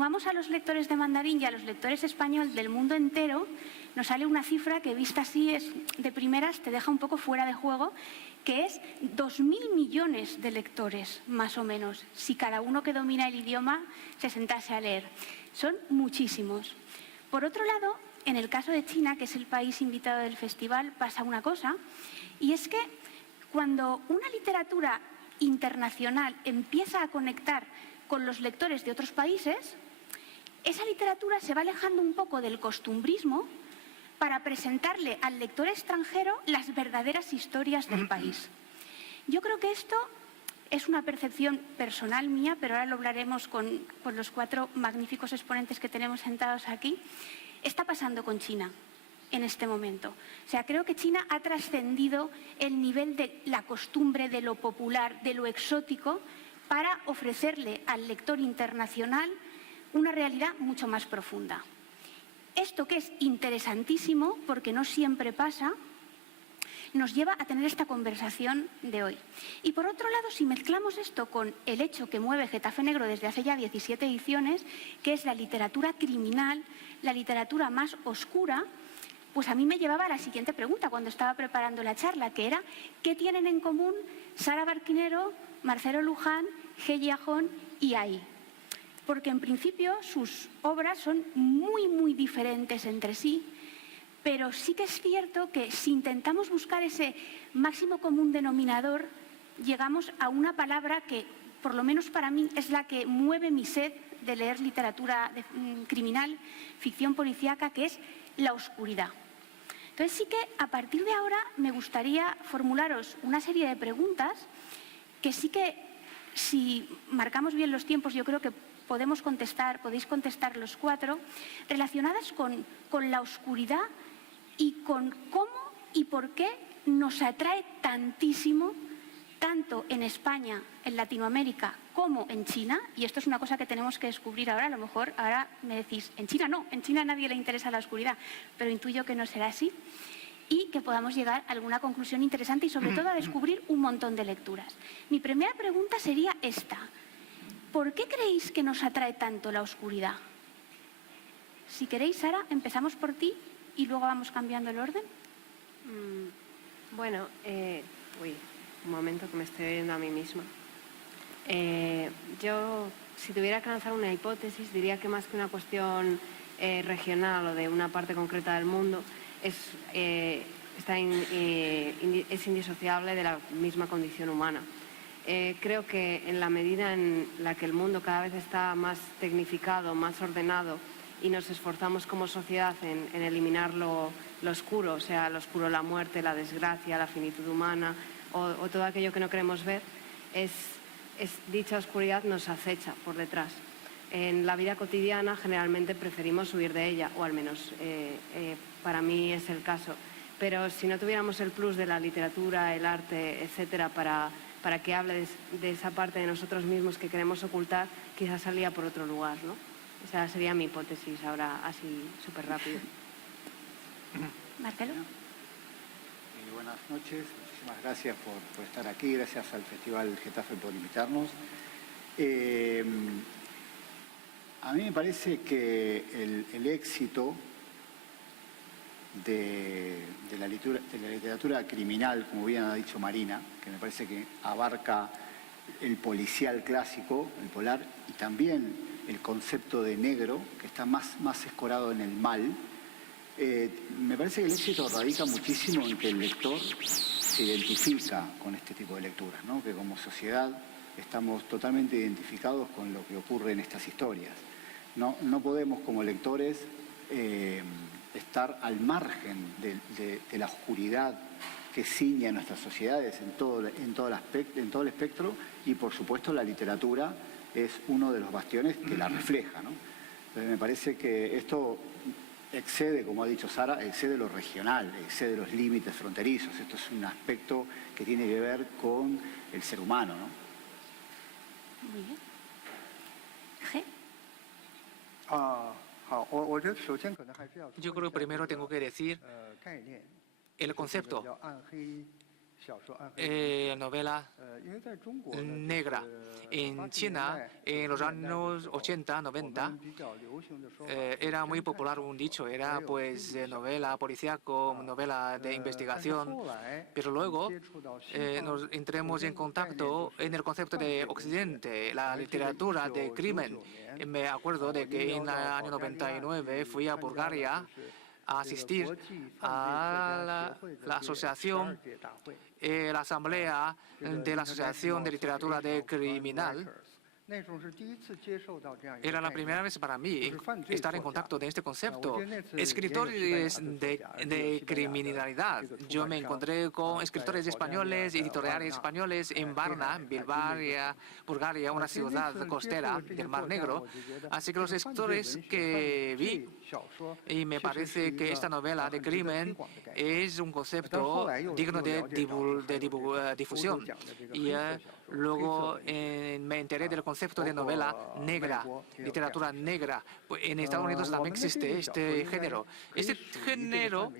sumamos a los lectores de mandarín y a los lectores español del mundo entero, nos sale una cifra que vista así es de primeras te deja un poco fuera de juego, que es 2.000 millones de lectores, más o menos, si cada uno que domina el idioma se sentase a leer. Son muchísimos. Por otro lado, en el caso de China, que es el país invitado del festival, pasa una cosa, y es que cuando una literatura internacional empieza a conectar con los lectores de otros países, esa literatura se va alejando un poco del costumbrismo para presentarle al lector extranjero las verdaderas historias del país. Yo creo que esto es una percepción personal mía, pero ahora lo hablaremos con los 4 magníficos exponentes que tenemos sentados aquí. Está pasando con China en este momento. O sea, creo que China ha trascendido el nivel de la costumbre, de lo popular, de lo exótico, para ofrecerle al lector internacional una realidad mucho más profunda. Esto, que es interesantísimo, porque no siempre pasa, nos lleva a tener esta conversación de hoy. Y por otro lado, si mezclamos esto con el hecho que mueve Getafe Negro desde hace ya 17 ediciones, que es la literatura criminal, la literatura más oscura, pues a mí me llevaba a la siguiente pregunta cuando estaba preparando la charla, que era ¿qué tienen en común Sara Barquinero, Marcelo Luján, Ge Jiahong y Ai? Porque en principio sus obras son muy, muy diferentes entre sí, pero sí que es cierto que si intentamos buscar ese máximo común denominador, llegamos a una palabra que, por lo menos para mí, es la que mueve mi sed de leer literatura criminal, ficción policíaca, que es la oscuridad. Entonces sí que a partir de ahora me gustaría formularos una serie de preguntas que sí que, si marcamos bien los tiempos, yo creo que podéis contestar los 4, relacionadas con la oscuridad y con cómo y por qué nos atrae tantísimo, tanto en España, en Latinoamérica, como en China, y esto es una cosa que tenemos que descubrir ahora. A lo mejor ahora me decís, en China no, en China a nadie le interesa la oscuridad, pero intuyo que no será así, y que podamos llegar a alguna conclusión interesante y sobre todo a descubrir un montón de lecturas. Mi primera pregunta sería esta: ¿por qué creéis que nos atrae tanto la oscuridad? Si queréis, Sara, empezamos por ti y luego vamos cambiando el orden. Bueno, un momento que me estoy viendo a mí misma. Yo, si tuviera que lanzar una hipótesis, diría que más que una cuestión regional o de una parte concreta del mundo, es indisociable de la misma condición humana. Creo que en la medida en la que el mundo cada vez está más tecnificado, más ordenado, y nos esforzamos como sociedad en eliminar lo oscuro, o sea, lo oscuro, la muerte, la desgracia, la finitud humana o todo aquello que no queremos ver, dicha oscuridad nos acecha por detrás. En la vida cotidiana generalmente preferimos huir de ella, o al menos para mí es el caso. Pero si no tuviéramos el plus de la literatura, el arte, etcétera, para que hable de esa parte de nosotros mismos que queremos ocultar, quizás salía por otro lugar, ¿no? Esa sería mi hipótesis ahora, así súper rápido. Marcelo. Buenas noches, muchísimas gracias por estar aquí, gracias al Festival Getafe por invitarnos. A mí me parece que el éxito de la literatura criminal, como bien ha dicho Marina, que me parece que abarca el policial clásico, el polar, y también el concepto de negro, que está más escorado en el mal, me parece que el éxito radica muchísimo en que el lector se identifica con este tipo de lecturas, ¿no? Que como sociedad estamos totalmente identificados con lo que ocurre en estas historias. No podemos como lectores estar al margen de la oscuridad que ciñe a nuestras sociedades en todo el espectro, y por supuesto la literatura es uno de los bastiones que la refleja, ¿no? Entonces me parece que esto excede, como ha dicho Sara, excede lo regional, excede los límites fronterizos. Esto es un aspecto que tiene que ver con el ser humano, ¿no? Muy bien. Ge. Yo creo que primero tengo que decir el concepto. novela negra. En China, en los años 80, 90, era muy popular un dicho, era pues novela policíaco, novela de investigación, pero luego nos entremos en contacto en el concepto de Occidente, la literatura de crimen. Me acuerdo de que en el año 99 fui a Bulgaria a asistir a la asociación, la asamblea de la Asociación de Literatura de Criminal. Era la primera vez para mí estar en contacto de este concepto. Escritores de criminalidad. Yo me encontré con escritores españoles, editoriales españoles en Varna, Bulgaria, una ciudad costera del Mar Negro. Así que los escritores que vi, y me parece que esta novela de crimen es un concepto digno de difusión. Y luego me enteré del concepto de novela negra, literatura negra. Pues en Estados Unidos también existe este género. Este género,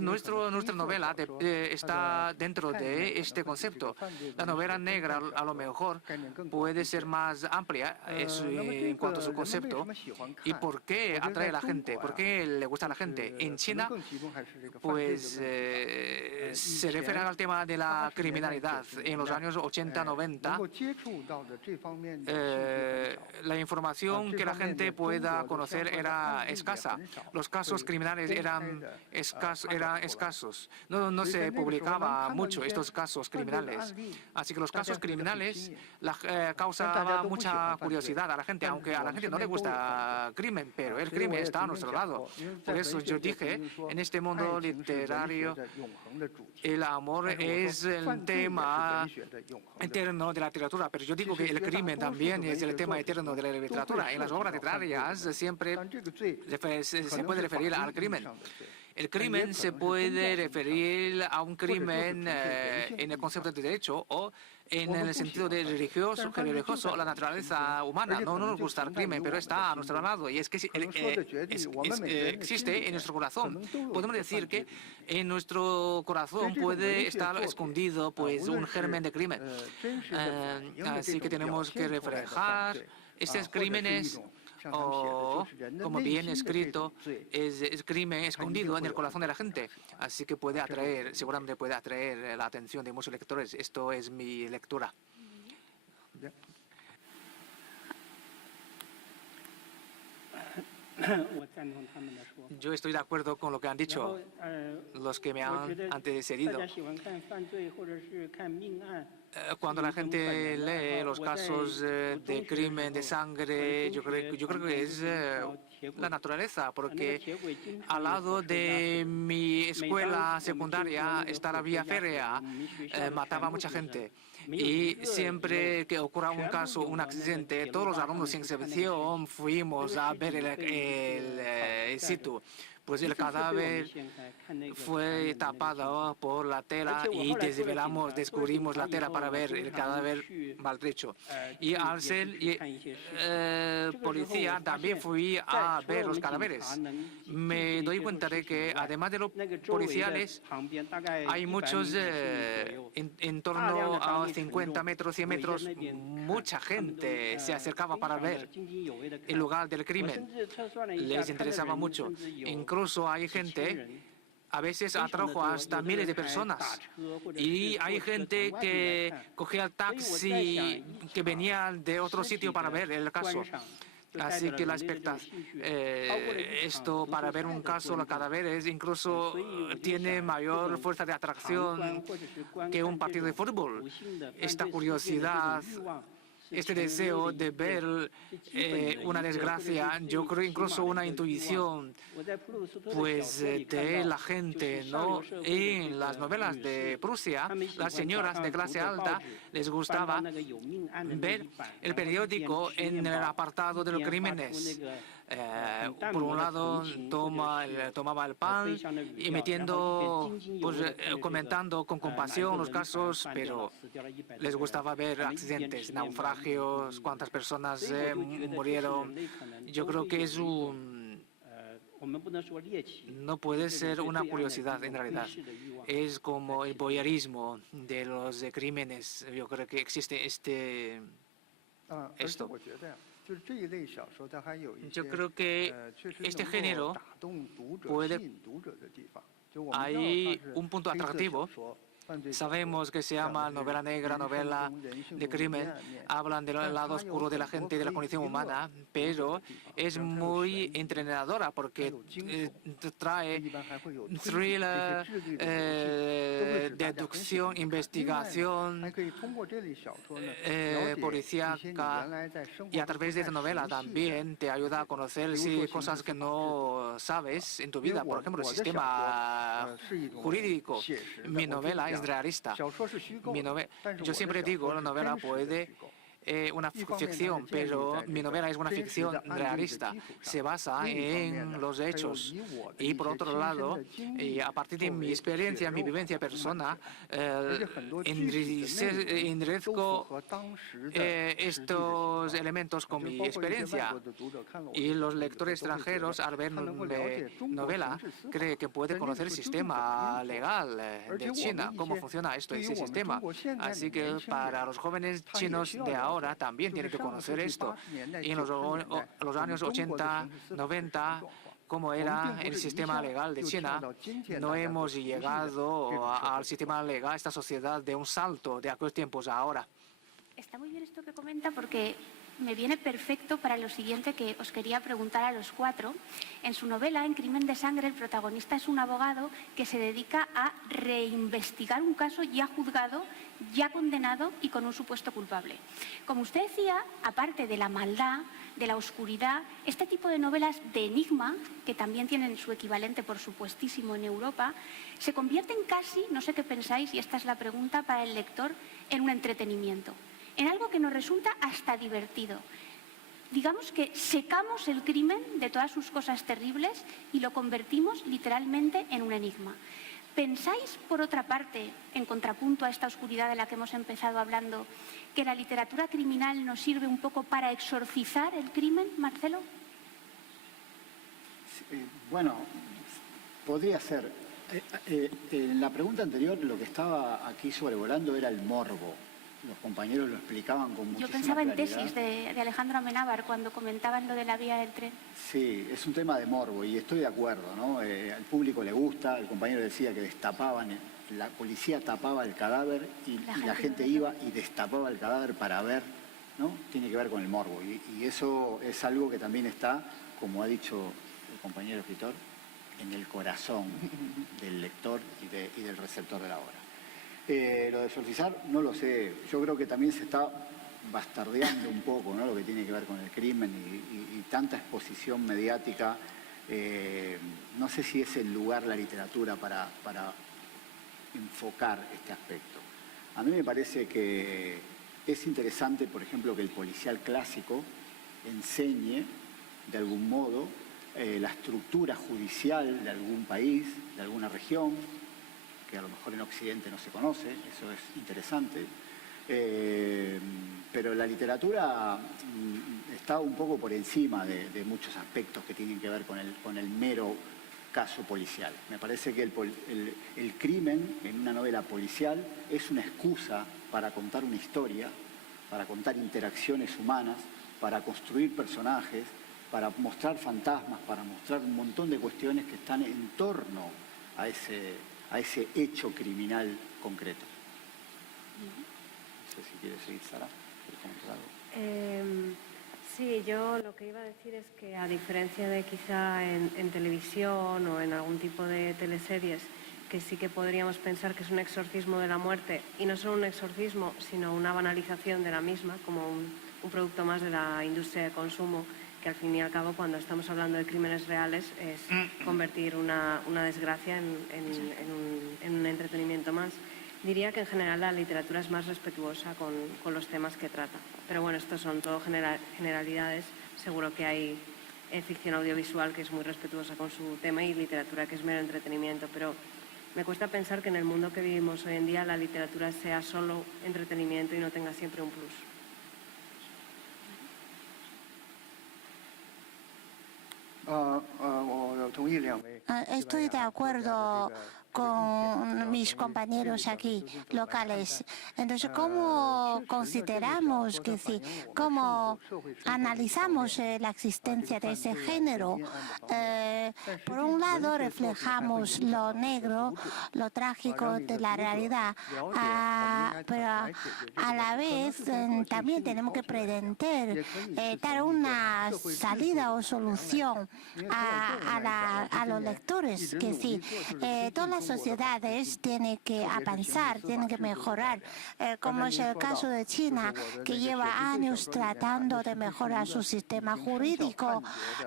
nuestra novela está dentro de este concepto. La novela negra a lo mejor puede ser más amplia en cuanto a su concepto. ¿Y por qué atrae a la gente? ¿Por qué le gusta a la gente? En China, pues se refiere al tema de la criminalidad. En los años 80, 90, la información que la gente pueda conocer era escasa. Los casos criminales eran escasos. No se publicaba mucho estos casos criminales. Así que los casos criminales causaban mucha curiosidad a la gente, aunque a la gente no le gusta crimen, pero el crimen está a nuestro lado. Por eso yo dije, en este mundo literario, el amor es el tema eterno de la literatura, pero yo digo que el crimen también es el tema eterno de la literatura. En las obras literarias siempre se puede referir al crimen. El crimen se puede referir a un crimen en el concepto de derecho o en el sentido de religioso, la naturaleza humana. No nos gusta el crimen, pero está a nuestro lado y es que existe en nuestro corazón. Podemos decir que en nuestro corazón puede estar escondido pues un germen de crimen. Así que tenemos que reflejar estos crímenes, o como bien escrito, es crimen escondido en el corazón de la gente. Así que seguramente puede atraer la atención de muchos lectores. Esto es mi lectura. Yo estoy de acuerdo con lo que han dicho los que me han antecedido. Cuando la gente lee los casos de crimen, de sangre, yo creo que es la naturaleza, porque al lado de mi escuela secundaria está la vía férrea, mataba a mucha gente. Y siempre que ocurra un caso, un accidente, todos los alumnos sin excepción fuimos a ver el sitio. Pues el cadáver fue tapado por la tela y descubrimos la tela para ver el cadáver maltrecho. Y al ser policía también fui a ver los cadáveres. Me doy cuenta de que además de los policiales hay muchos, en torno a 50 metros, 100 metros, mucha gente se acercaba para ver el lugar del crimen. Les interesaba mucho. Incluso hay gente, a veces atrajo hasta miles de personas. Y hay gente que cogía el taxi que venía de otro sitio para ver el caso. Así que la expectación, esto para ver un caso, los cadáveres, incluso tiene mayor fuerza de atracción que un partido de fútbol. Esta curiosidad, este deseo de ver una desgracia, yo creo incluso una intuición pues de la gente, ¿no? En las novelas de Prusia, las señoras de clase alta les gustaba ver el periódico en el apartado de los crímenes. Por un lado tomaba el pan y comentando con compasión los casos, pero les gustaba ver accidentes, naufragios, cuántas personas murieron. Yo creo que es no puede ser una curiosidad en realidad. Es como el voyeurismo de los crímenes. Yo creo que existe esto. Yo creo que este género hay un punto atractivo. Sabemos que se llama novela negra, novela de crimen, hablan del lado oscuro de la gente, de la condición humana, pero es muy entrenadora porque trae thriller, deducción, investigación policíaca, y a través de esta novela también te ayuda a conocer cosas que no sabes en tu vida. Por ejemplo, el sistema jurídico. Mi novela es realista. Yo siempre digo, la novela puede una ficción, pero mi novela es una ficción realista. Se basa en los hechos. Y por otro lado, a partir de mi experiencia, mi vivencia personal, enriquezco estos elementos con mi experiencia. Y los lectores extranjeros, al ver mi novela, creen que puede conocer el sistema legal de China, cómo funciona ese sistema. Así que para los jóvenes chinos de ahora también tienen que conocer esto. Y en los años 80, 90, como era el sistema legal de China, no hemos llegado al sistema legal, a esta sociedad, de un salto de aquellos tiempos a ahora. Está muy bien esto que comenta porque me viene perfecto para lo siguiente que os quería preguntar a los cuatro. En su novela, En Crimen de Sangre, el protagonista es un abogado que se dedica a reinvestigar un caso ya juzgado, ya condenado y con un supuesto culpable. Como usted decía, aparte de la maldad, de la oscuridad, este tipo de novelas de enigma, que también tienen su equivalente, por supuestísimo, en Europa, se convierten casi, no sé qué pensáis, y esta es la pregunta para el lector, en un entretenimiento, en algo que nos resulta hasta divertido. Digamos que secamos el crimen de todas sus cosas terribles y lo convertimos literalmente en un enigma. ¿Pensáis, por otra parte, en contrapunto a esta oscuridad de la que hemos empezado hablando, que la literatura criminal nos sirve un poco para exorcizar el crimen, Marcelo? Bueno, podría ser. En la pregunta anterior lo que estaba aquí sobrevolando era el morbo. Los compañeros lo explicaban con muchísima Yo pensaba en claridad. Tesis de Alejandro Amenábar cuando comentaban lo de la vía del tren. Sí, es un tema de morbo y estoy de acuerdo, ¿no? Al público le gusta, el compañero decía que destapaban, la policía tapaba el cadáver y la gente iba y destapaba el cadáver para ver, ¿no? Tiene que ver con el morbo y eso es algo que también está, como ha dicho el compañero escritor, en el corazón del lector y del receptor de la obra. Lo de exorcizar, no lo sé. Yo creo que también se está bastardeando un poco, ¿no? Lo que tiene que ver con el crimen y tanta exposición mediática. No sé si es el lugar, la literatura, para enfocar este aspecto. A mí me parece que es interesante, por ejemplo, que el policial clásico enseñe, de algún modo, la estructura judicial de algún país, de alguna región, que a lo mejor en Occidente no se conoce, eso es interesante, pero la literatura está un poco por encima de muchos aspectos que tienen que ver con el mero caso policial. Me parece que el crimen en una novela policial es una excusa para contar una historia, para contar interacciones humanas, para construir personajes, para mostrar fantasmas, para mostrar un montón de cuestiones que están en torno a ese hecho criminal concreto. No sé si quieres seguir, Sara. ¿Quieres comentar algo? Sí, yo lo que iba a decir es que a diferencia de quizá en televisión o en algún tipo de teleseries, que sí que podríamos pensar que es un exorcismo de la muerte, y no solo un exorcismo, sino una banalización de la misma, como un producto más de la industria de consumo, que al fin y al cabo, cuando estamos hablando de crímenes reales, es convertir una desgracia en un entretenimiento más. Diría que en general la literatura es más respetuosa con los temas que trata. Pero bueno, estos son todo generalidades. Seguro que hay ficción audiovisual que es muy respetuosa con su tema y literatura que es mero entretenimiento. Pero me cuesta pensar que en el mundo que vivimos hoy en día la literatura sea solo entretenimiento y no tenga siempre un plus. Estoy de acuerdo con mis compañeros aquí locales. Entonces, ¿cómo consideramos que sí? ¿Cómo analizamos la existencia de ese género? Por un lado, reflejamos lo negro, lo trágico de la realidad, pero a la vez también tenemos que pretender dar una salida o solución a los lectores, que sí, todas las sociedades tienen que avanzar, tienen que mejorar, como es el caso de China, que lleva años tratando de mejorar su sistema jurídico.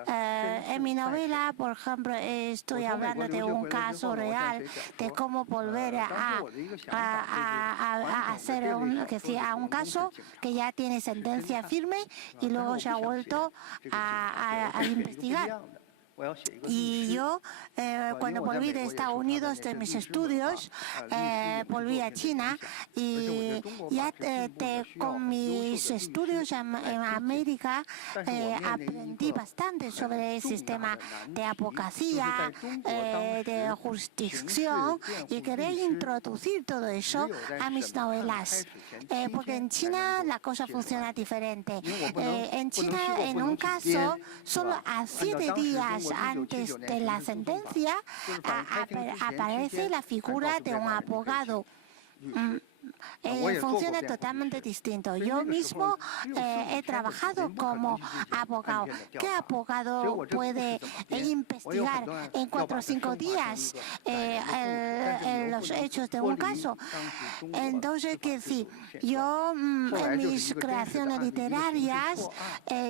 En mi novela, por ejemplo, estoy hablando de un caso real de cómo volver a hacer un caso que ya tiene sentencia firme y luego se ha vuelto a investigar. Y yo, cuando volví de Estados Unidos de mis estudios, volví a China y ya con mis estudios en América aprendí bastante sobre el sistema de abogacía, de jurisdicción, y quería introducir todo eso a mis novelas, porque en China la cosa funciona diferente. En China, en un caso, solo a 7 días antes de la sentencia aparece la figura de un abogado. Funciona totalmente distinto. Yo mismo he trabajado como abogado. ¿Qué abogado puede investigar en 4 o 5 días los hechos de un caso? Entonces, que sí, yo en mis creaciones literarias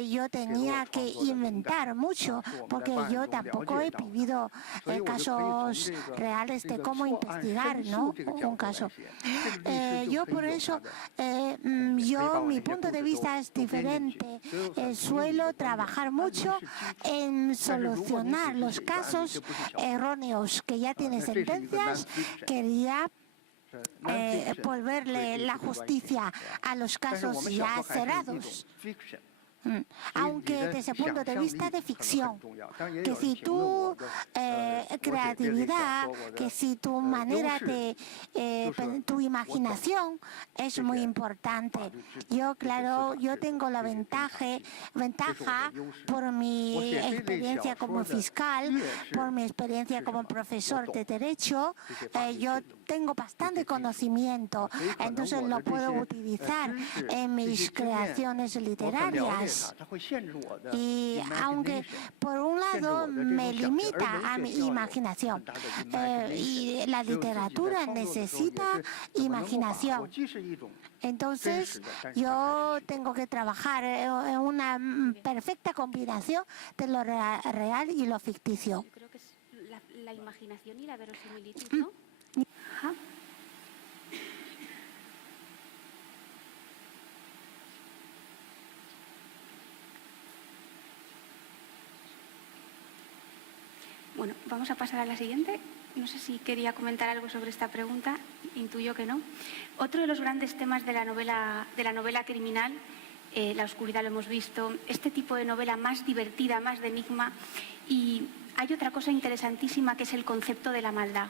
yo tenía que inventar mucho, porque yo tampoco he vivido casos reales de cómo investigar, ¿no?, un caso. Yo por eso, mi punto de vista es diferente. Suelo trabajar mucho en solucionar los casos erróneos que ya tienen sentencias. Quería volverle la justicia a los casos ya cerrados. Aunque desde el punto de vista de ficción, que si tu creatividad, que si tu manera de tu imaginación es muy importante. Yo, claro, yo tengo la ventaja por mi experiencia como fiscal, por mi experiencia como profesor de Derecho. Yo tengo bastante conocimiento, entonces lo puedo utilizar en mis creaciones literarias. Y aunque por un lado me limita a mi imaginación, y la literatura necesita imaginación. Entonces yo tengo que trabajar en una perfecta combinación de lo real y lo ficticio. Yo creo que es la imaginación y la verosimilitud, ¿no? Ajá. Bueno, vamos a pasar a la siguiente. No sé si quería comentar algo sobre esta pregunta, intuyo que no. Otro de los grandes temas de la novela criminal, la oscuridad lo hemos visto, este tipo de novela más divertida, más de enigma, y hay otra cosa interesantísima que es el concepto de la maldad.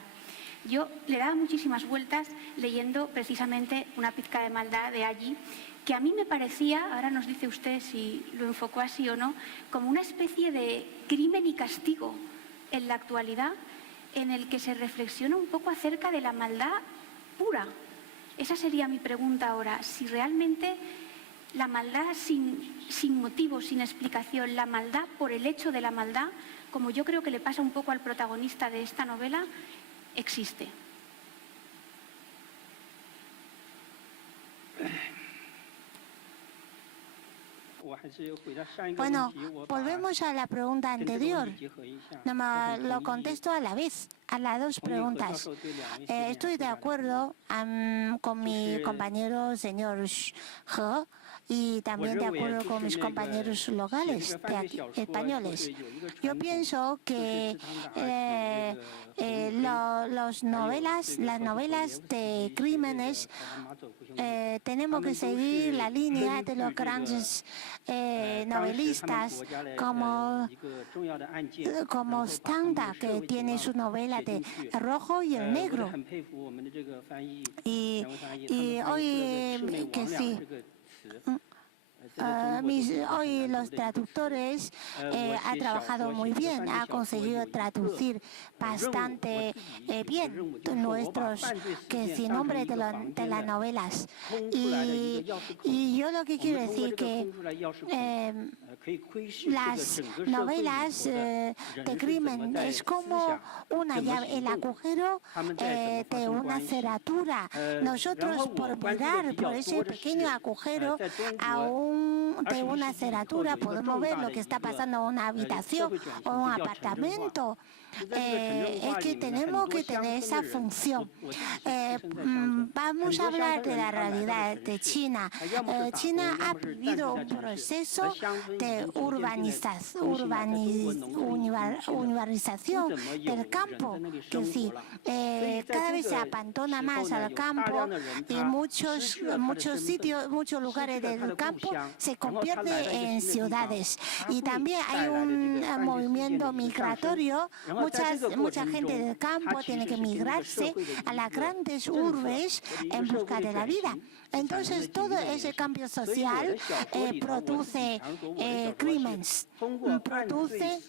Yo le daba muchísimas vueltas leyendo precisamente Una pizca de maldad de allí, que a mí me parecía, ahora nos dice usted si lo enfocó así o no, como una especie de crimen y castigo en la actualidad, en el que se reflexiona un poco acerca de la maldad pura. Esa sería mi pregunta ahora, si realmente la maldad sin motivo, sin explicación, la maldad por el hecho de la maldad, como yo creo que le pasa un poco al protagonista de esta novela, existe. Bueno, volvemos a la pregunta anterior. Lo contesto a la vez, a las dos preguntas. Estoy de acuerdo con mi compañero señor He y también de acuerdo con mis compañeros locales españoles. Yo pienso que las novelas de crímenes tenemos que seguir la línea de los grandes novelistas como Stendhal, que tiene su novela de El rojo y el negro. Y hoy que sí. Hoy los traductores han trabajado muy bien, ha conseguido traducir bastante bien nuestros nombres de las novelas. Y yo lo que quiero decir que las novelas de crimen es como una llave, el agujero de una cerradura. Nosotros por mirar por ese pequeño agujero de una cerradura podemos ver lo que está pasando en una habitación o un apartamento. Es que tenemos que tener esa función. Vamos a hablar de la realidad de China. China ha vivido un proceso de urbanización del campo. Es decir, cada vez se abandona más al campo y muchos sitios, muchos lugares del campo se convierten en ciudades. Y también hay un movimiento migratorio. Mucha gente del campo tiene que migrarse a las grandes urbes en busca de la vida. Entonces, todo ese cambio social produce crímenes, produce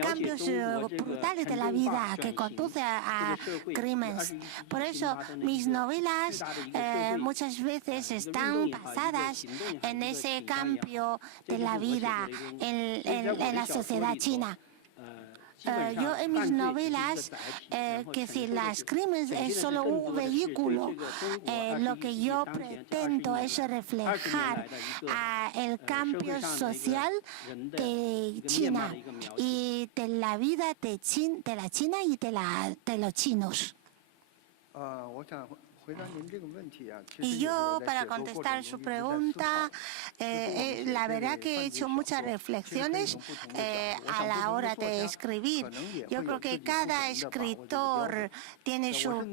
cambios brutales de la vida que conduce a crímenes. Por eso, mis novelas muchas veces están basadas en ese cambio de la vida en la sociedad china. Yo en mis novelas, que si las crímenes es solo un vehículo, lo que yo pretendo es reflejar el cambio social de China y de la vida de la China y de los chinos. Y yo, para contestar su pregunta, la verdad que he hecho muchas reflexiones a la hora de escribir. Yo creo que cada escritor tiene sus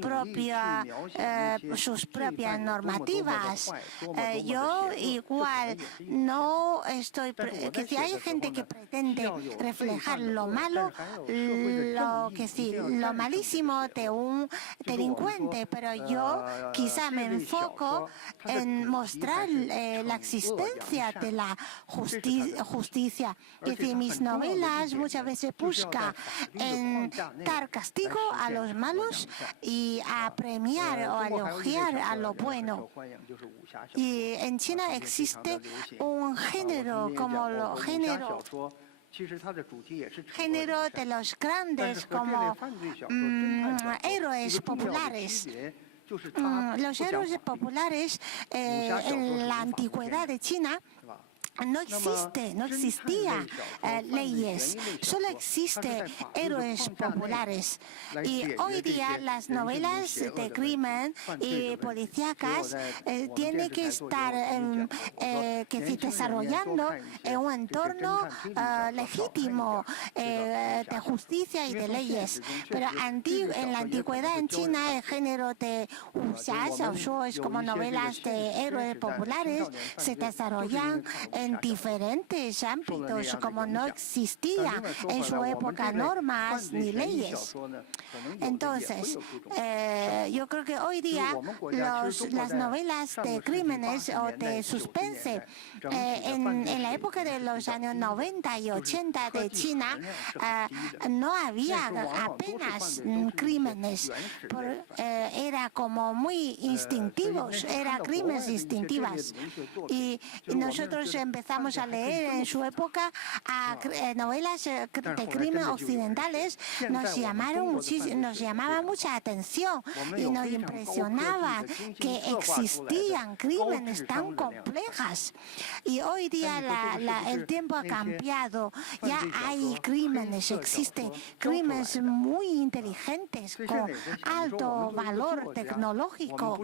propias normativas. Yo igual no estoy... que si hay gente que pretende reflejar lo malo, lo malísimo de un delincuente, pero yo quizá me enfoco en mostrar la existencia de la justicia. Es decir, mis novelas muchas veces buscan dar castigo a los malos y a premiar o a elogiar a lo bueno. Y en China existe un género como los género de los grandes como héroes populares. Los héroes populares en la antigüedad de China no existía leyes, solo existen héroes populares. Y hoy día las novelas de crimen y policíacas tienen que estar desarrollando en un entorno legítimo de justicia y de leyes. Pero en la antigüedad en China el género de wuxia, xiaoshuo es como novelas de héroes populares, se desarrollan en diferentes ámbitos, como no existía en su época normas ni leyes. Entonces, yo creo que hoy día las novelas de crímenes o de suspense en la época de los años 90 y 80 de China no había apenas crímenes, era como muy instintivos, eran crímenes instintivas. Y nosotros empezamos a leer en su época novelas de crimen occidentales, nos llamaba mucha atención y nos impresionaba que existían crímenes tan complejas. Y hoy día el tiempo ha cambiado, ya hay crímenes, existen crímenes muy inteligentes con alto valor tecnológico.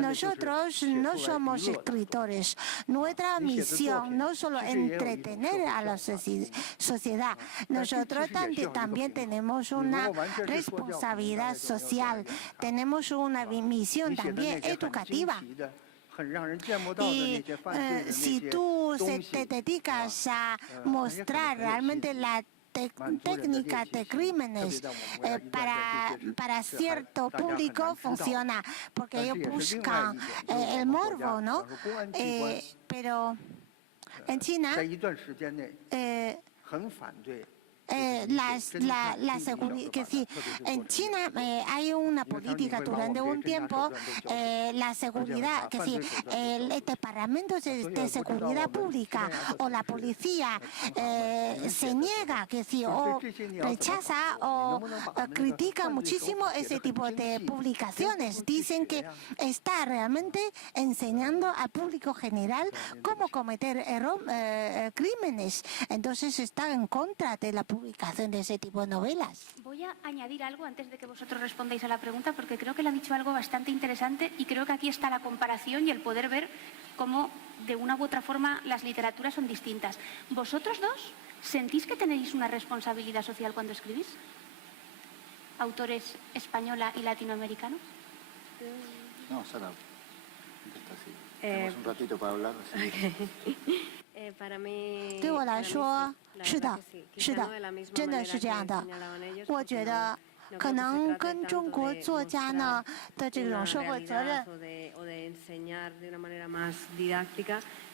Nosotros no somos escritores. Nuestra misión no solo entretener a la sociedad, nosotros también tenemos una responsabilidad social, tenemos una misión también educativa. Y si tú te dedicas a mostrar realmente la técnica de crímenes para cierto público, funciona, porque ellos buscan el morbo, ¿no? Pero en China en China hay una política durante un tiempo, la seguridad, el Departamento de Seguridad Pública o la policía se niega, o rechaza o critica muchísimo ese tipo de publicaciones. Dicen que está realmente enseñando al público general cómo cometer crímenes. Entonces está en contra de la publicación de ese tipo de novelas. Voy a añadir algo antes de que vosotros respondáis a la pregunta, porque creo que le ha dicho algo bastante interesante y creo que aquí está la comparación y el poder ver cómo de una u otra forma las literaturas son distintas. ¿Vosotros dos sentís que tenéis una responsabilidad social cuando escribís? ¿Autores española y latinoamericanos? No, Sara, contesta así. Tenemos un ratito para hablar. Para mí, 对我来说，是的，是的，真的是这样的。我觉得可能跟中国作家呢的这种社会责任。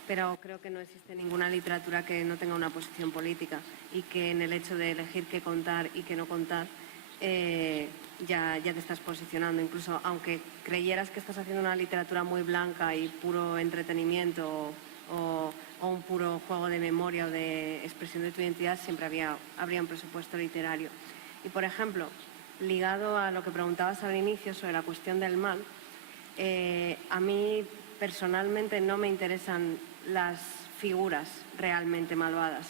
pero creo que no existe ninguna literatura que no tenga una posición política y que en el hecho de elegir qué contar y qué no contar ya te estás posicionando. Incluso aunque creyeras que estás haciendo una literatura muy blanca y puro entretenimiento o un puro juego de memoria o de expresión de tu identidad, siempre habría un presupuesto literario. Y por ejemplo, ligado a lo que preguntabas al inicio sobre la cuestión del mal, a mí personalmente no me interesan las figuras realmente malvadas.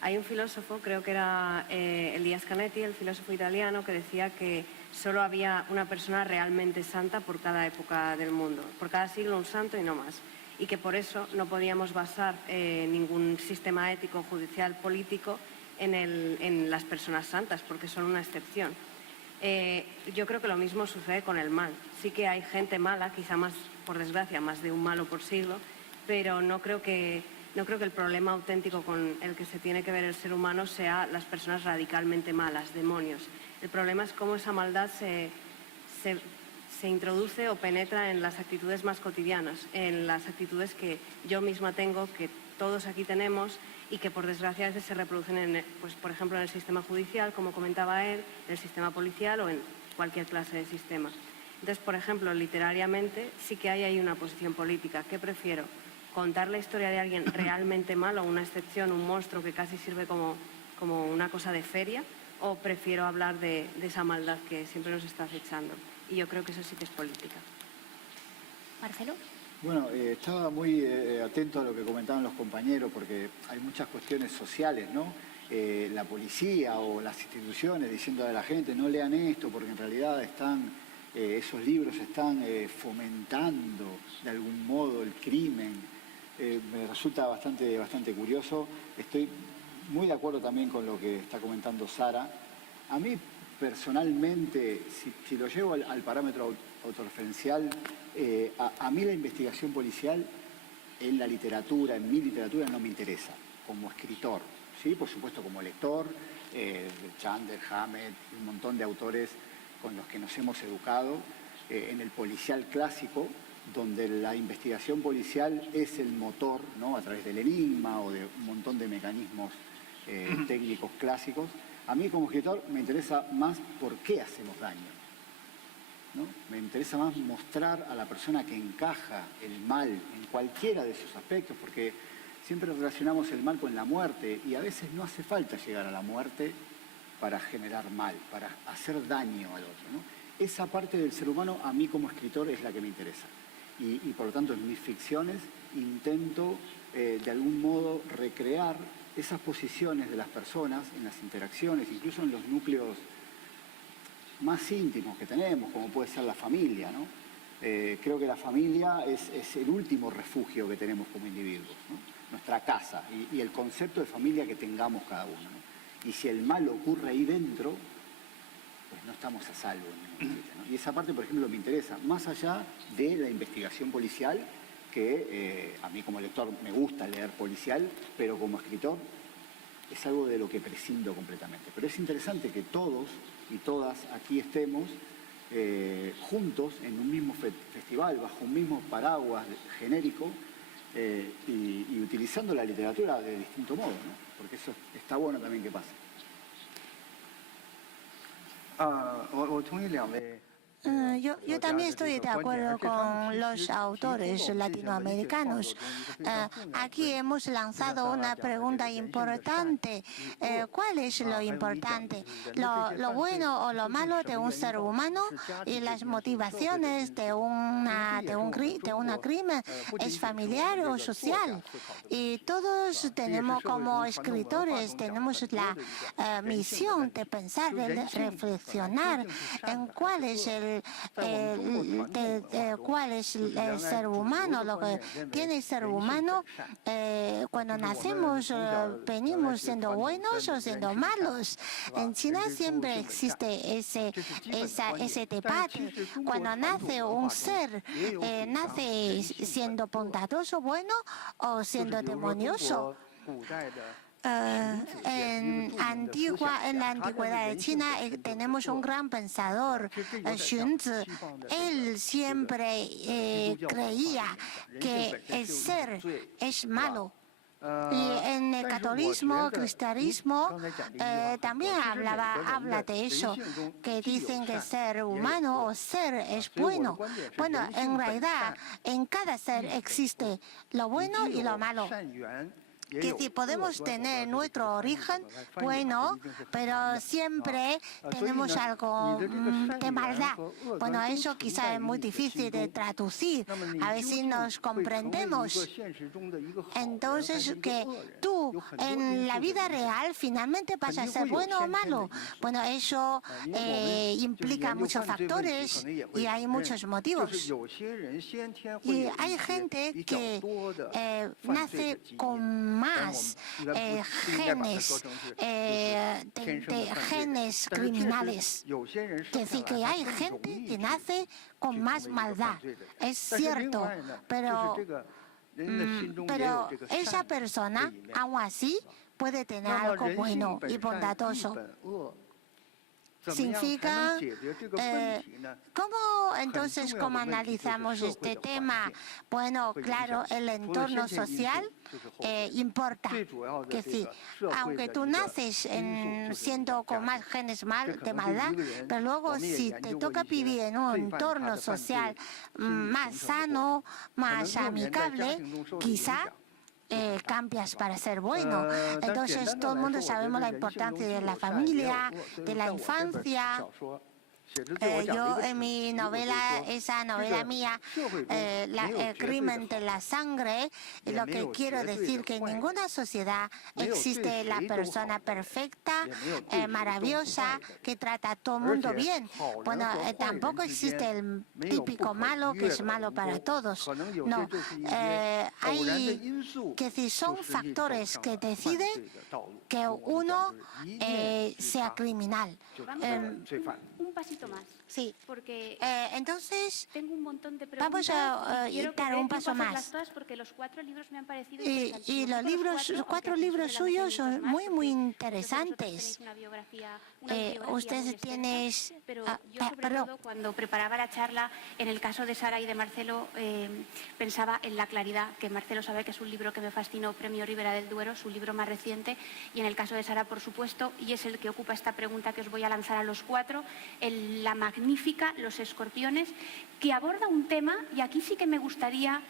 Hay un filósofo, creo que era Elias Canetti, el filósofo italiano, que decía que solo había una persona realmente santa por cada época del mundo, por cada siglo un santo y no más. Y que por eso no podíamos basar ningún sistema ético, judicial, político en las personas santas, porque son una excepción. Yo creo que lo mismo sucede con el mal. Sí que hay gente mala, quizá más, por desgracia, más de un malo por siglo, pero no creo que el problema auténtico con el que se tiene que ver el ser humano sea las personas radicalmente malas, demonios. El problema es cómo esa maldad se introduce o penetra en las actitudes más cotidianas, en las actitudes que yo misma tengo, que todos aquí tenemos y que por desgracia a veces se reproducen, pues, por ejemplo, en el sistema judicial, como comentaba él, en el sistema policial o en cualquier clase de sistema. Entonces, por ejemplo, literariamente sí que hay una posición política. ¿Qué prefiero? ¿Contar la historia de alguien realmente malo, una excepción, un monstruo que casi sirve como una cosa de feria? ¿O prefiero hablar de esa maldad que siempre nos está acechando? Y yo creo que eso sí que es política. Marcelo. Bueno, estaba muy atento a lo que comentaban los compañeros porque hay muchas cuestiones sociales, ¿no? La policía o las instituciones diciendo a la gente no lean esto porque en realidad esos libros están fomentando de algún modo el crimen. Me resulta bastante curioso. Estoy muy de acuerdo también con lo que está comentando Sara. A mí personalmente, si lo llevo al parámetro autorreferencial, a mí la investigación policial en la literatura, en mi literatura, no me interesa como escritor, ¿sí? Por supuesto como lector, Chandler, Hammett, un montón de autores con los que nos hemos educado en el policial clásico, donde la investigación policial es el motor, ¿no? A través del enigma o de un montón de mecanismos técnicos clásicos. A mí como escritor me interesa más por qué hacemos daño, ¿no? Me interesa más mostrar a la persona que encaja el mal en cualquiera de sus aspectos, porque siempre relacionamos el mal con la muerte y a veces no hace falta llegar a la muerte para generar mal, para hacer daño al otro, ¿no? Esa parte del ser humano a mí como escritor es la que me interesa y por lo tanto en mis ficciones intento de algún modo recrear esas posiciones de las personas en las interacciones, incluso en los núcleos más íntimos que tenemos, como puede ser la familia, ¿no? Creo que la familia es el último refugio que tenemos como individuos, ¿no? Nuestra casa y el concepto de familia que tengamos cada uno, ¿no? Y si el mal ocurre ahí dentro, pues no estamos a salvo en ningún sitio, ¿no? Y esa parte, por ejemplo, me interesa, más allá de la investigación policial, que a mí como lector me gusta leer policial, pero como escritor es algo de lo que prescindo completamente. Pero es interesante que todos y todas aquí estemos juntos en un mismo festival, bajo un mismo paraguas genérico, y utilizando la literatura de distinto modo, ¿no? Porque eso está bueno también que pase. Yo también estoy de acuerdo con los autores latinoamericanos. Aquí hemos lanzado una pregunta importante. ¿Cuál es lo importante? ¿Lo bueno o lo malo de un ser humano? Y las motivaciones de una crimen es familiar o social. Y todos tenemos, como escritores, tenemos la misión de pensar, de reflexionar en cuál es cuál es el ser humano, lo que tiene el ser humano. Cuando nacemos, venimos siendo buenos o siendo malos. En China siempre existe ese debate. Cuando nace un ser, nace siendo bondadoso, bueno o siendo demonioso. En la antigüedad de China tenemos un gran pensador, Xunzi. Él siempre creía que el ser es malo. Y en el catolicismo, cristianismo, también habla de eso, que dicen que el ser humano o ser es bueno. Bueno, en realidad, en cada ser existe lo bueno y lo malo. Que si podemos tener nuestro origen bueno, pero siempre tenemos algo de maldad. Bueno, eso quizá es muy difícil de traducir, a ver si nos comprendemos. Entonces, que tú en la vida real finalmente vas a ser bueno o malo. Bueno, eso implica muchos factores y hay muchos motivos. Y hay gente que nace con más genes criminales. Es decir, que hay gente que nace con más maldad. Es cierto, pero esa persona, aún así, puede tener algo bueno y bondadoso. Significa, ¿cómo analizamos este tema? Bueno, claro, el entorno social importa. Que sí, aunque tú naces siendo con más genes de maldad, pero luego si te toca vivir en un entorno social más sano, más amigable, quizá cambias para ser bueno. Entonces todo el mundo sabemos la importancia de la familia, de la infancia. Yo en mi novela, esa novela mía, El crimen de la sangre, lo que quiero decir que en ninguna sociedad existe la persona perfecta, maravillosa, que trata a todo el mundo bien. Bueno, tampoco existe el típico malo que es malo para todos. No, hay que si son factores que deciden que uno sea criminal. Un pasito más. Sí. Porque entonces tengo un montón de preguntas. vamos a dar un paso más. Porque los 4 libros me han parecido Y los 4 libros suyos son muy, muy interesantes. Ustedes tienen... Pero yo sobre todo cuando preparaba la charla, en el caso de Sara y de Marcelo, pensaba en La claridad, que Marcelo sabe que es un libro que me fascinó, Premio Ribera del Duero, su libro más reciente, y en el caso de Sara, por supuesto, y es el que ocupa esta pregunta que os voy a lanzar a los 4, la magnífica Los escorpiones, que aborda un tema, y aquí sí que me gustaría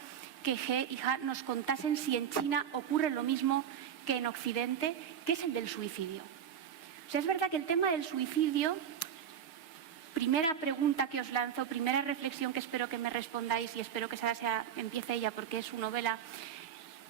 que Ge y Ja nos contasen si en China ocurre lo mismo que en Occidente, que es el del suicidio. O sea, es verdad que el tema del suicidio, primera pregunta que os lanzo, primera reflexión que espero que me respondáis, y espero que Sara empiece ella porque es su novela,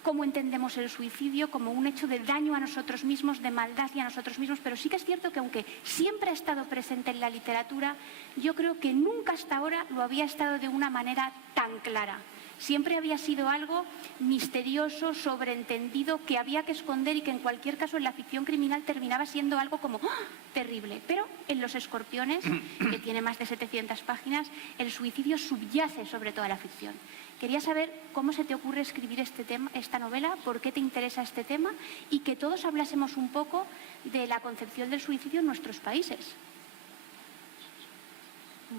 cómo entendemos el suicidio como un hecho de daño a nosotros mismos, de maldad y a nosotros mismos, pero sí que es cierto que aunque siempre ha estado presente en la literatura, yo creo que nunca hasta ahora lo había estado de una manera tan clara. Siempre había sido algo misterioso, sobreentendido, que había que esconder y que en cualquier caso en la ficción criminal terminaba siendo algo como ¡oh!, terrible. Pero en Los Escorpiones, que tiene más de 700 páginas, el suicidio subyace sobre toda la ficción. Quería saber cómo se te ocurre escribir esta novela, por qué te interesa este tema y que todos hablásemos un poco de la concepción del suicidio en nuestros países.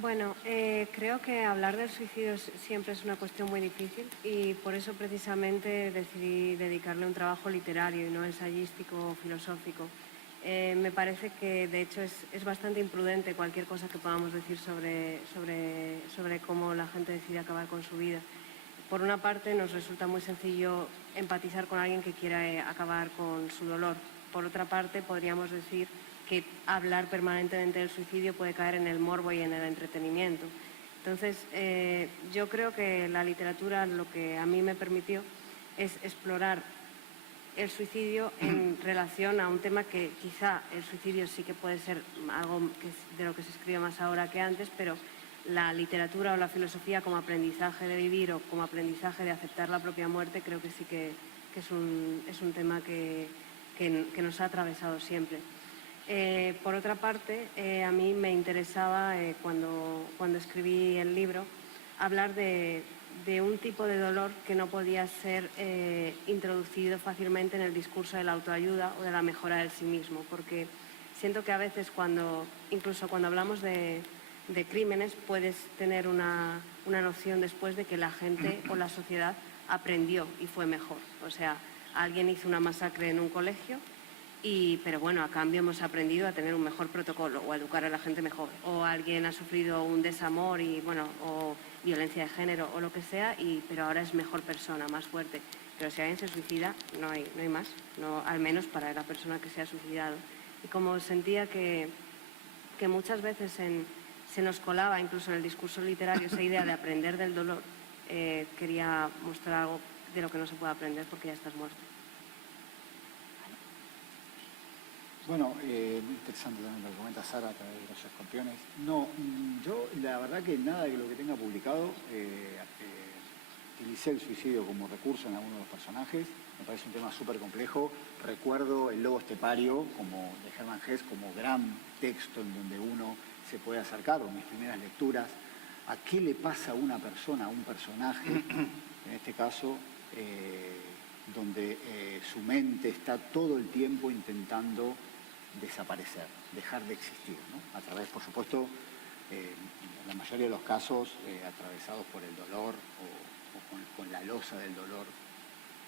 Bueno, creo que hablar del suicidio siempre es una cuestión muy difícil y por eso precisamente decidí dedicarle un trabajo literario y no ensayístico o filosófico. Me parece que de hecho es bastante imprudente cualquier cosa que podamos decir sobre cómo la gente decide acabar con su vida. Por una parte nos resulta muy sencillo empatizar con alguien que quiera acabar con su dolor. Por otra parte podríamos decir que hablar permanentemente del suicidio puede caer en el morbo y en el entretenimiento. Entonces, yo creo que la literatura lo que a mí me permitió es explorar el suicidio en relación a un tema que quizá el suicidio sí que puede ser algo de lo que se escribe más ahora que antes, pero la literatura o la filosofía como aprendizaje de vivir o como aprendizaje de aceptar la propia muerte creo que sí que es un tema que nos ha atravesado siempre. Por otra parte, a mí me interesaba, cuando escribí el libro, hablar de un tipo de dolor que no podía ser introducido fácilmente en el discurso de la autoayuda o de la mejora del sí mismo, porque siento que a veces incluso cuando hablamos de crímenes puedes tener una noción después de que la gente o la sociedad aprendió y fue mejor. O sea, alguien hizo una masacre en un colegio, pero bueno, a cambio hemos aprendido a tener un mejor protocolo o a educar a la gente mejor. O alguien ha sufrido un desamor o violencia de género o lo que sea, pero ahora es mejor persona, más fuerte. Pero si alguien se suicida, no hay más, al menos para la persona que se ha suicidado. Y como sentía que muchas veces se nos colaba, incluso en el discurso literario, esa idea de aprender del dolor, quería mostrar algo de lo que no se puede aprender porque ya estás muerto. Bueno, muy interesante también lo que comenta Sara a través de Los Escorpiones. No, yo la verdad que nada de lo que tenga publicado, utilicé el suicidio como recurso en algunos de los personajes, me parece un tema súper complejo. Recuerdo El lobo estepario de Hermann Hesse como gran texto en donde uno se puede acercar, o mis primeras lecturas, a qué le pasa a una persona, a un personaje, en este caso, donde su mente está todo el tiempo intentando desaparecer, dejar de existir, ¿no? A través, por supuesto, en la mayoría de los casos, atravesados por el dolor o con la losa del dolor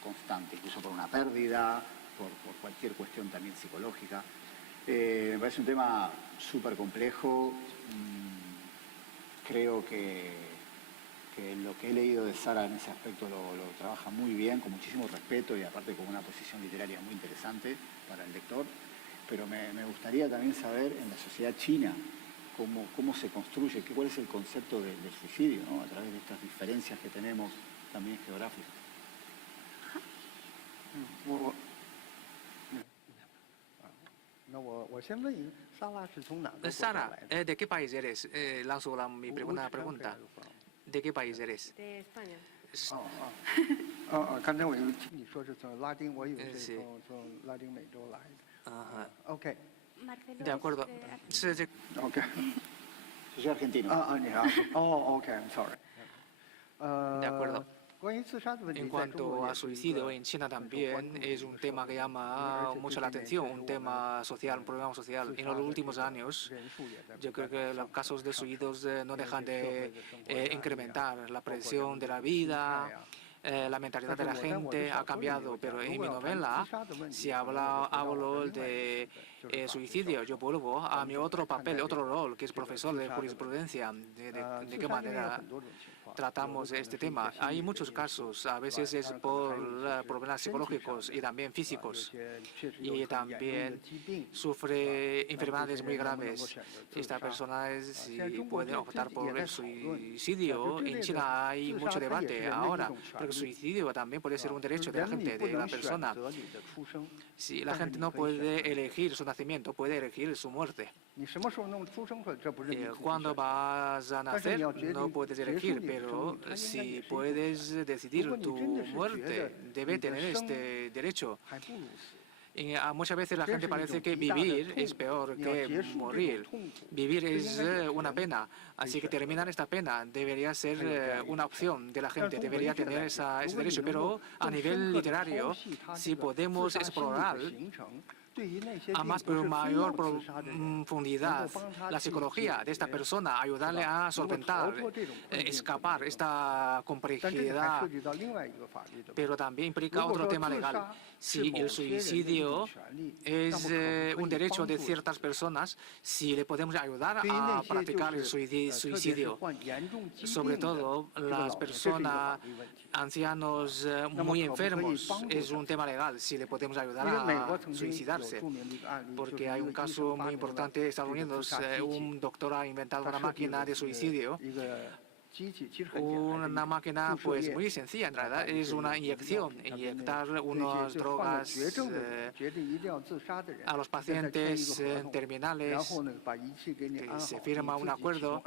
constante, incluso por una pérdida, por cualquier cuestión también psicológica. Me parece un tema súper complejo. Creo que lo que he leído de Sara en ese aspecto lo trabaja muy bien, con muchísimo respeto y aparte con una posición literaria muy interesante para el lector. Pero me gustaría también saber en la sociedad china cómo se construye, cuál es el concepto del suicidio, ¿no? A través de estas diferencias que tenemos también geográficas. Sara, ¿de qué país eres? Lanzo mi primera pregunta. ¿De qué país eres? De España. 刚才我听你说是从拉丁，我以为是从拉丁美洲来的。OK。 Marcelo De acuerdo. OK。 Yo soy argentino. 你好。OK，I'm sorry。 De acuerdo. 关于自杀的问题， En cuanto a suicidio, en China también es un tema que llama mucho la atención, un tema social, un problema social. En los últimos años, yo creo que los casos de suicidios no dejan de incrementar. La presión de la vida, la mentalidad de la gente ha cambiado, pero en mi novela hablo de suicidio. Yo vuelvo a mi otro papel, otro rol, que es profesor de jurisprudencia, de qué manera tratamos este tema. Hay muchos casos, a veces es por problemas psicológicos y también físicos, y también sufre enfermedades muy graves. Esta persona puede optar por el suicidio. En China hay mucho debate ahora, porque el suicidio también puede ser un derecho de la gente, de la persona. Si la gente no puede elegir su nacimiento, puede elegir su muerte. Cuando vas a nacer no puedes elegir, pero si puedes decidir tu muerte, debe tener este derecho. Y muchas veces la gente parece que vivir es peor que morir. Vivir es una pena, así que terminar esta pena debería ser una opción de la gente, debería tener ese derecho. Pero a nivel literario, si podemos explorar a mayor profundidad la psicología de esta persona, ayudarle a solventar, escapar esta complejidad, pero también implica otro tema legal. Si el suicidio es un derecho de ciertas personas, si le podemos ayudar a practicar el suicidio, sobre todo las personas ancianos muy enfermos, es un tema legal, si le podemos ayudar a suicidarse. Porque hay un caso muy importante de Estados Unidos, un doctor ha inventado una máquina de suicidio. Una máquina pues muy sencilla, en realidad es una inyección, inyectar unas drogas a los pacientes terminales, que se firma un acuerdo.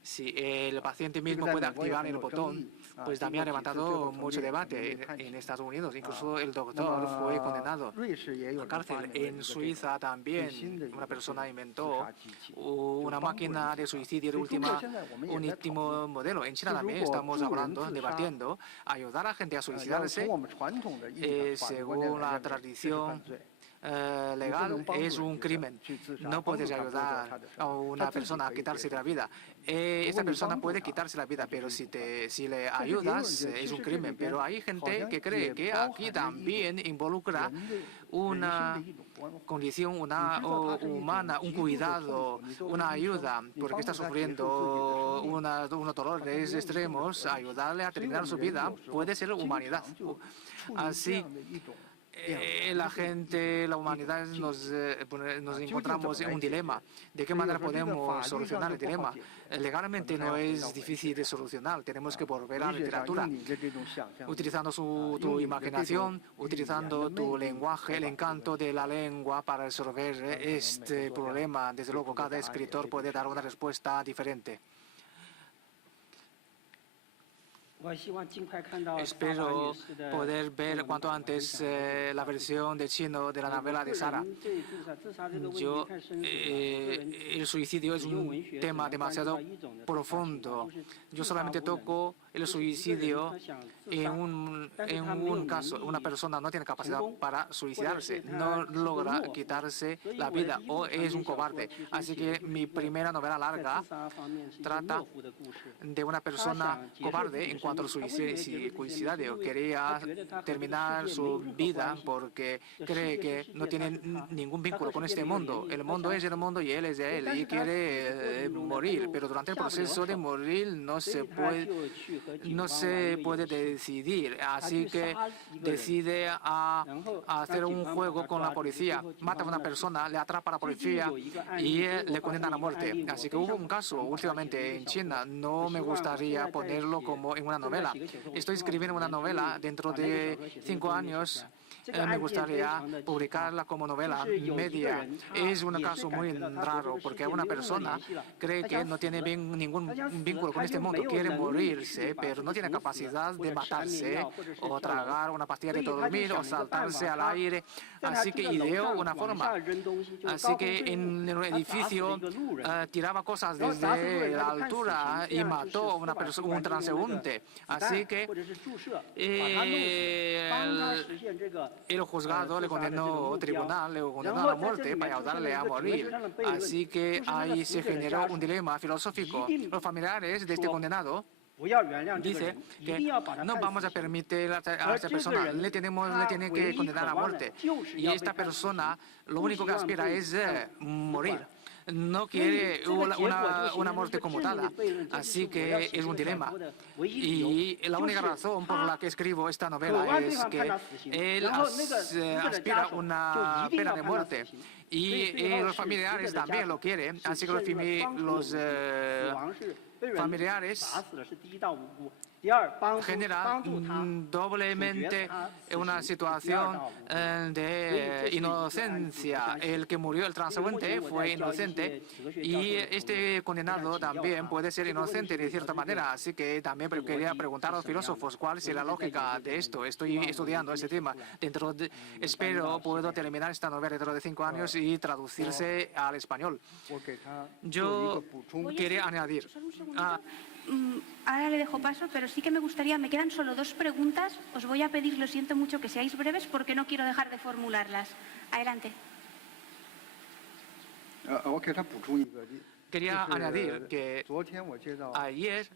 Si el paciente mismo puede activar el botón, pues también ha levantado mucho debate en Estados Unidos. Incluso el doctor fue condenado a cárcel. En Suiza también una persona inventó una máquina de suicidio de último modelo. En China también estamos hablando, debatiendo, ayudar a la gente a suicidarse según la tradición legal es un crimen. No puedes ayudar a una persona a quitarse la vida. Esta persona puede quitarse la vida, pero si le ayudas es un crimen. Pero hay gente que cree que aquí también involucra una condición humana, un cuidado, una ayuda, porque está sufriendo unos dolores extremos. Ayudarle a terminar su vida puede ser humanidad. Así la humanidad nos encontramos en un dilema. ¿De qué manera podemos solucionar el dilema? Legalmente no es difícil de solucionar. Tenemos que volver a la literatura, utilizando tu imaginación, utilizando tu lenguaje, el encanto de la lengua para resolver este problema. Desde luego, cada escritor puede dar una respuesta diferente. Espero poder ver cuanto antes la versión de chino de la novela de Sara. El suicidio es un tema demasiado profundo. Yo solamente toco el suicidio en un caso. Una persona no tiene capacidad para suicidarse, no logra quitarse la vida o es un cobarde. Así que mi primera novela larga trata de una persona cobarde en cuanto al suicidio. Quería terminar su vida porque cree que no tiene ningún vínculo con este mundo. El mundo es el mundo y él es de él y quiere morir, pero durante el proceso de morir no se puede decidir. Así que decide a hacer un juego con la policía. Mata a una persona, le atrapa a la policía y le condena a la muerte. Así que hubo un caso últimamente en China. No me gustaría ponerlo como en una novela. Estoy escribiendo una novela. Dentro de 5 años me gustaría publicarla como novela media. Es un caso muy raro porque una persona cree que no tiene ningún vínculo con este mundo, quiere morirse, pero no tiene capacidad de matarse o tragar una pastilla de dormir o saltarse al aire. Así que ideó una forma. Así que en el edificio tiraba cosas desde la altura y mató a un transeúnte. Así que el juzgado le condenó, el tribunal le condenó a la muerte para ayudarle a morir. Así que ahí se generó un dilema filosófico. Los familiares de este condenado dice que no vamos a permitir a esta persona, le tiene que condenar a muerte. Y esta persona lo único que aspira es morir. No quiere una muerte conmutada. Así que es un dilema. Y la única razón por la que escribo esta novela es que él aspira a una pena de muerte. Y los familiares también lo quieren. Así que los familiares generan doblemente una situación de inocencia. El que murió, el transeúnte, fue inocente y este condenado también puede ser inocente de cierta manera. Así que también quería preguntar a los filósofos cuál es la lógica de esto. Estoy estudiando ese tema. Espero puedo terminar esta novela dentro de 5 años y traducirse al español. Yo quería añadir. Ahora le dejo paso, pero sí que me gustaría, me quedan solo 2 preguntas. Os voy a pedir, lo siento mucho, que seáis breves porque no quiero dejar de formularlas. Adelante. Quería añadir que ayer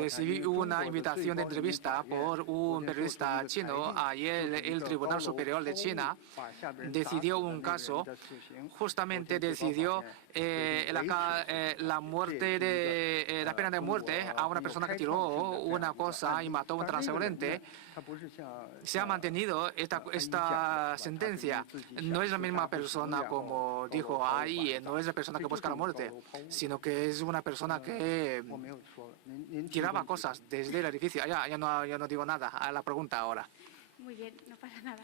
recibí una invitación de entrevista por un periodista chino. Ayer el Tribunal Superior de China decidió un caso, justamente decidió la pena de muerte a una persona que tiró una cosa y mató a un transeúnte. Se ha mantenido esta sentencia. No es la misma persona como dijo ahí, no es la persona que busca la muerte, sino que es una persona que tiraba cosas desde el edificio. Ya no digo nada a la pregunta ahora. Muy bien, no pasa nada.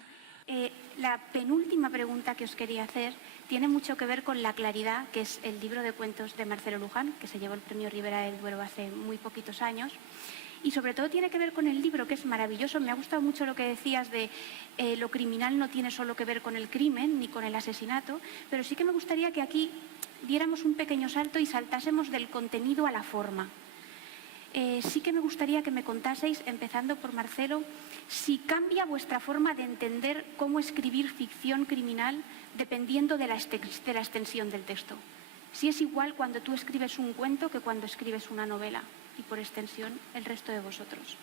La penúltima pregunta que os quería hacer tiene mucho que ver con La claridad, que es el libro de cuentos de Marcelo Luján, que se llevó el premio Ribera del Duero hace muy poquitos años. Y sobre todo tiene que ver con el libro, que es maravilloso. Me ha gustado mucho lo que decías de lo criminal no tiene solo que ver con el crimen ni con el asesinato, pero sí que me gustaría que aquí diéramos un pequeño salto y saltásemos del contenido a la forma. Sí que me gustaría que me contaseis, empezando por Marcelo, si cambia vuestra forma de entender cómo escribir ficción criminal dependiendo de la extensión del texto. Si es igual cuando tú escribes un cuento que cuando escribes una novela. Y por extensión, el resto de vosotros.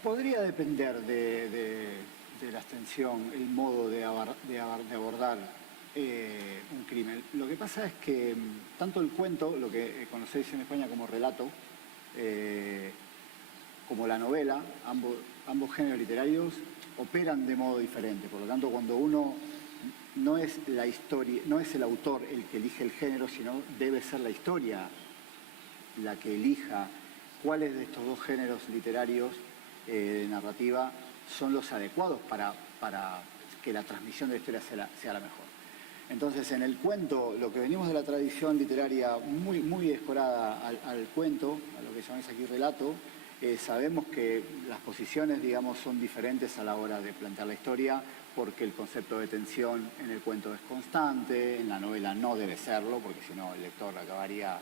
Podría depender de la extensión, el modo de abordar un crimen. Lo que pasa es que tanto el cuento, lo que conocéis en España como relato, como la novela, ambos géneros literarios operan de modo diferente. Por lo tanto, cuando uno no es la historia, no es el autor el que elige el género, sino debe ser la historia la que elija cuáles de estos 2 géneros literarios de narrativa son los adecuados para que la transmisión de la historia sea la mejor. Entonces, en el cuento, lo que venimos de la tradición literaria muy escorada al cuento, a lo que llamáis aquí relato, sabemos que las posiciones, digamos, son diferentes a la hora de plantear la historia, porque el concepto de tensión en el cuento es constante, en la novela no debe serlo, porque si no el lector acabaría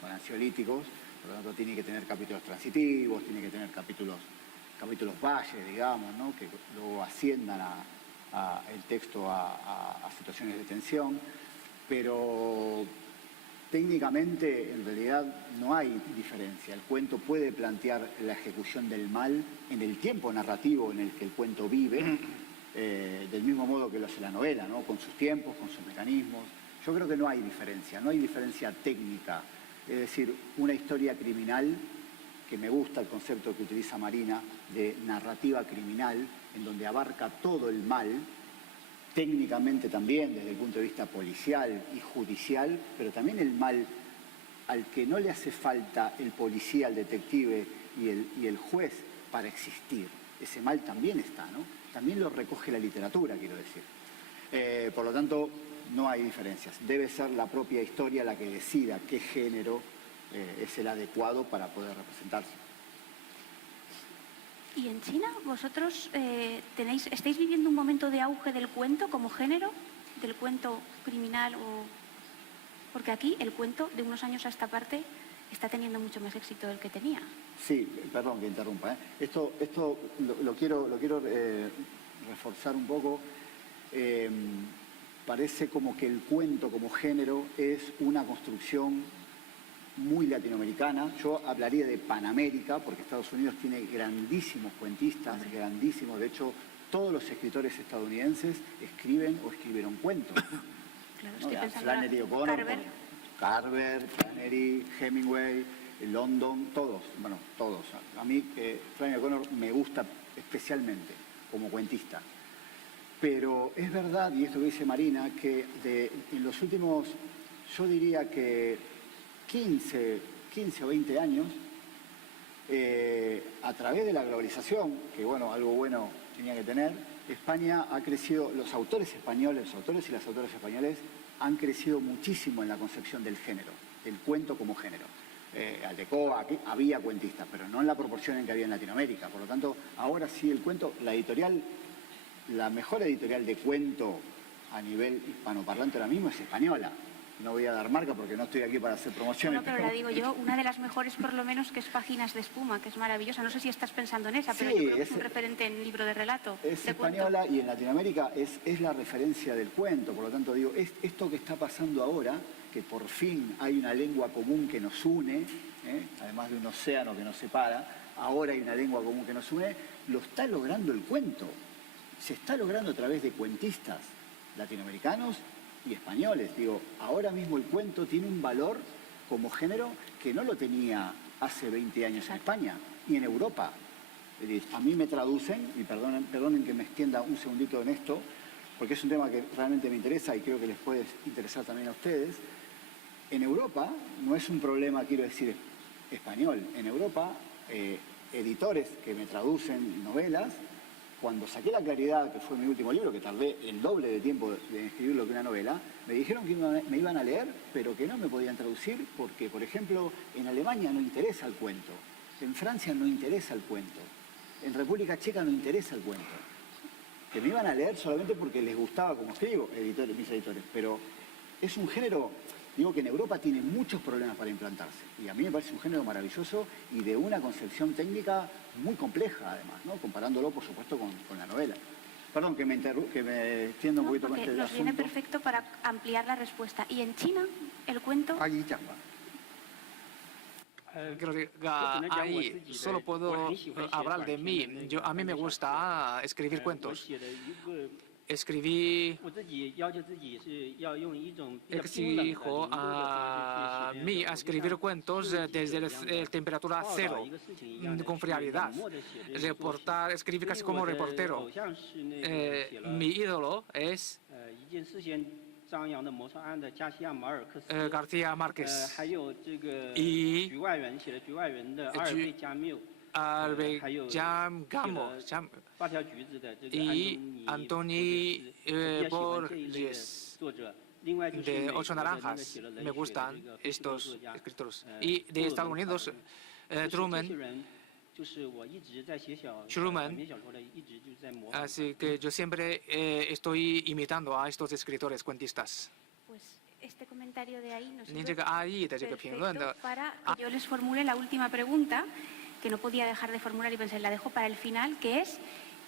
con ansiolíticos, por lo tanto tiene que tener capítulos transitivos, tiene que tener capítulos valles, digamos, ¿no? Que luego asciendan el texto a situaciones de tensión, pero técnicamente en realidad no hay diferencia. El cuento puede plantear la ejecución del mal en el tiempo narrativo en el que el cuento vive, del mismo modo que lo hace la novela, ¿no? Con sus tiempos, con sus mecanismos. Yo creo que no hay diferencia técnica. Es decir, una historia criminal, que me gusta el concepto que utiliza Marina, de narrativa criminal, en donde abarca todo el mal, técnicamente también desde el punto de vista policial y judicial, pero también el mal al que no le hace falta el policía, el detective y el juez para existir. Ese mal también está, ¿no? También lo recoge la literatura, quiero decir. Por lo tanto, no hay diferencias. Debe ser la propia historia la que decida qué género es el adecuado para poder representarse. ¿Y en China vosotros estáis viviendo un momento de auge del cuento como género, del cuento criminal? Porque aquí el cuento de unos años a esta parte está teniendo mucho más éxito del que tenía. Sí, perdón que interrumpa. Esto lo quiero reforzar un poco. parece como que el cuento como género es una construcción muy latinoamericana. Yo hablaría de Panamérica, porque Estados Unidos tiene grandísimos cuentistas, grandísimos. De hecho, todos los escritores estadounidenses escriben o escribieron cuentos. Claro, ¿no? estoy pensando Flannery ahora, O'Connor, Carver. Flannery, Hemingway, London, todos. Bueno, todos. A mí Flannery O'Connor me gusta especialmente como cuentista. Pero es verdad, y esto que dice Marina, que en los últimos, yo diría que 15 o 20 años, a través de la globalización, que bueno, algo bueno tenía que tener, España ha crecido, los autores españoles, los autores y las autoras españoles han crecido muchísimo en la concepción del género, del cuento como género. Aldecoa, aquí había cuentistas, pero no en la proporción en que había en Latinoamérica. Por lo tanto, ahora sí el cuento, la mejor editorial de cuento a nivel hispanoparlante ahora mismo es española. No voy a dar marca porque no estoy aquí para hacer promociones. No, pero la digo yo, una de las mejores por lo menos, que es Páginas de Espuma, que es maravillosa. No sé si estás pensando en esa, pero Sí, yo creo que es un referente en libro de relato. Es de española cuento. y en Latinoamérica es la referencia del cuento. Por lo tanto, digo, esto que está pasando ahora, que por fin hay una lengua común que nos une, además de un océano que nos separa, ahora hay una lengua común que nos une, lo está logrando el cuento. Se está logrando a través de cuentistas latinoamericanos y españoles. Digo, ahora mismo el cuento tiene un valor como género que no lo tenía hace 20 años en España y en Europa. Es decir, a mí me traducen, y perdonen que me extienda un segundito en esto, porque es un tema que realmente me interesa y creo que les puede interesar también a ustedes. En Europa no es un problema, quiero decir, español. En Europa, editores que me traducen novelas, cuando saqué La Claridad, que fue mi último libro, que tardé el doble de tiempo de escribirlo que una novela, me dijeron que me iban a leer, pero que no me podían traducir porque, por ejemplo, en Alemania no interesa el cuento, en Francia no interesa el cuento, en República Checa no interesa el cuento. Que me iban a leer solamente porque les gustaba como escribo, mis editores, pero es un género, digo que en Europa tiene muchos problemas para implantarse, y a mí me parece un género maravilloso y de una concepción técnica muy compleja, además, ¿no? Comparándolo, por supuesto, con la novela. Perdón, que me extiendo un poquito más porque del nos asunto. viene perfecto para ampliar la respuesta. ¿Y en China el cuento? Creo que ahí solo puedo hablar de mí. A mí me gusta escribir cuentos. Exijo a mí a escribir cuentos desde la temperatura cero, con frialdad. Escribir casi como reportero. Mi ídolo es García Márquez y Albert Camus y Antoni Borges de Ocho Naranjas. Me gustan estos escritores. Y de Estados Unidos, Truman. Así que yo siempre estoy imitando a estos escritores cuentistas. Pues este comentario de ahí nos sirve 您这个阿义的这个评论的 para que yo les formule la última pregunta, que no podía dejar de formular y pensé, la dejo para el final, que es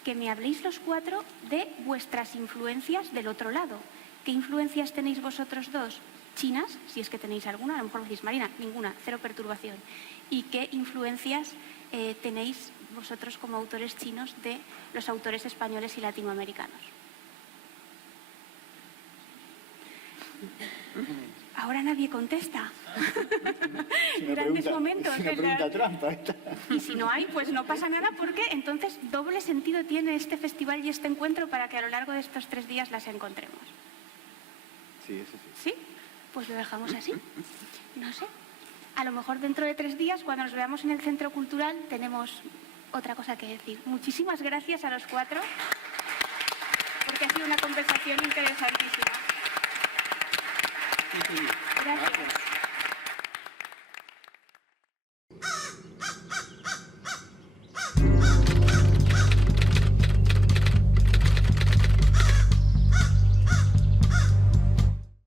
que me habléis los cuatro de vuestras influencias del otro lado. ¿Qué influencias tenéis vosotros dos? Chinas, si es que tenéis alguna, a lo mejor decís, Marina, ninguna, cero perturbación. ¿Y qué influencias tenéis vosotros como autores chinos de los autores españoles y latinoamericanos? Ahora nadie contesta. Grandes momentos. Es una pregunta trampa esta. Y si no hay, pues no pasa nada, porque entonces doble sentido tiene este festival y este encuentro para que a lo largo de estos 3 días las encontremos. Sí, eso sí. ¿Sí? Pues lo dejamos así. No sé. A lo mejor dentro de 3 días, cuando nos veamos en el Centro Cultural, tenemos otra cosa que decir. Muchísimas gracias a los 4, porque ha sido una conversación interesantísima. Gracias.